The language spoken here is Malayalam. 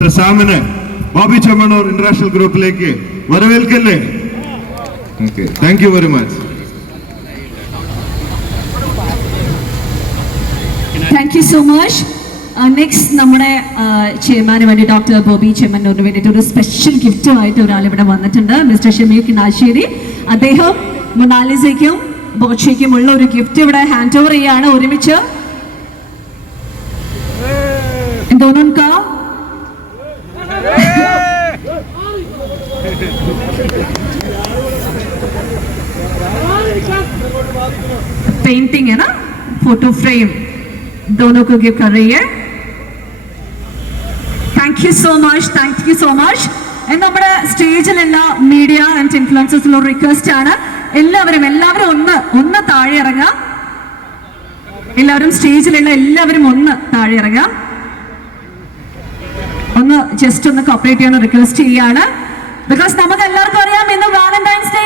സാമിനെ ബോബി ചെമ്മണ്ണൂർ ഇന്റർനാഷണൽ ഗ്രൂപ്പിലേക്ക് വരവേൽക്കല്ലേ. Okay, thank you very much. Thank you so much. Next നമ്മുടെ ചെയർമാന് വേണ്ടി ഡോക്ടർ ബോബി ചെമ്മണ്ണൂരിന് വേണ്ടിയിട്ട് ഒരു സ്പെഷ്യൽ ഗിഫ്റ്റുമായിട്ട് ഒരാൾ ഇവിടെ വന്നിട്ടുണ്ട്, മിസ്റ്റർ ഷമീർ കിനാശ്ശേരി. അദ്ദേഹം മൊണാലിസയ്ക്കും ബോച്ചയ്ക്കും ഉള്ള ഒരു ഗിഫ്റ്റ് ഇവിടെ ഹാൻഡ് ഓവർ ചെയ്യാണ് ഒരുമിച്ച്. എന്തോന്നുക पेंटिंग है ना, फोटो फ्रेम दोनों को गिफ्ट कर रही है. Thank you so much, thank you so much. നമ്മുടെ സ്റ്റേജിലുള്ള മീഡിയ ആൻഡ് ഇൻഫ്ലുവൻസേഴ്സിലുള്ള റിക്വസ്റ്റ് ആണ്, എല്ലാവരും ഒന്ന് താഴെ ഇറങ്ങാം. എല്ലാവരും സ്റ്റേജിലുള്ള എല്ലാവരും ഒന്ന് താഴെ ഇറങ്ങാം. ഒന്ന് ജസ്റ്റ് ഒന്ന് കോപ്പറേറ്റ് ചെയ്യാൻ റിക്വസ്റ്റ് ചെയ്യാണ്. ബിക്കോസ് നമുക്ക് എല്ലാവർക്കും അറിയാം ഇന്ന് വാലന്റൈൻസ് ഡേ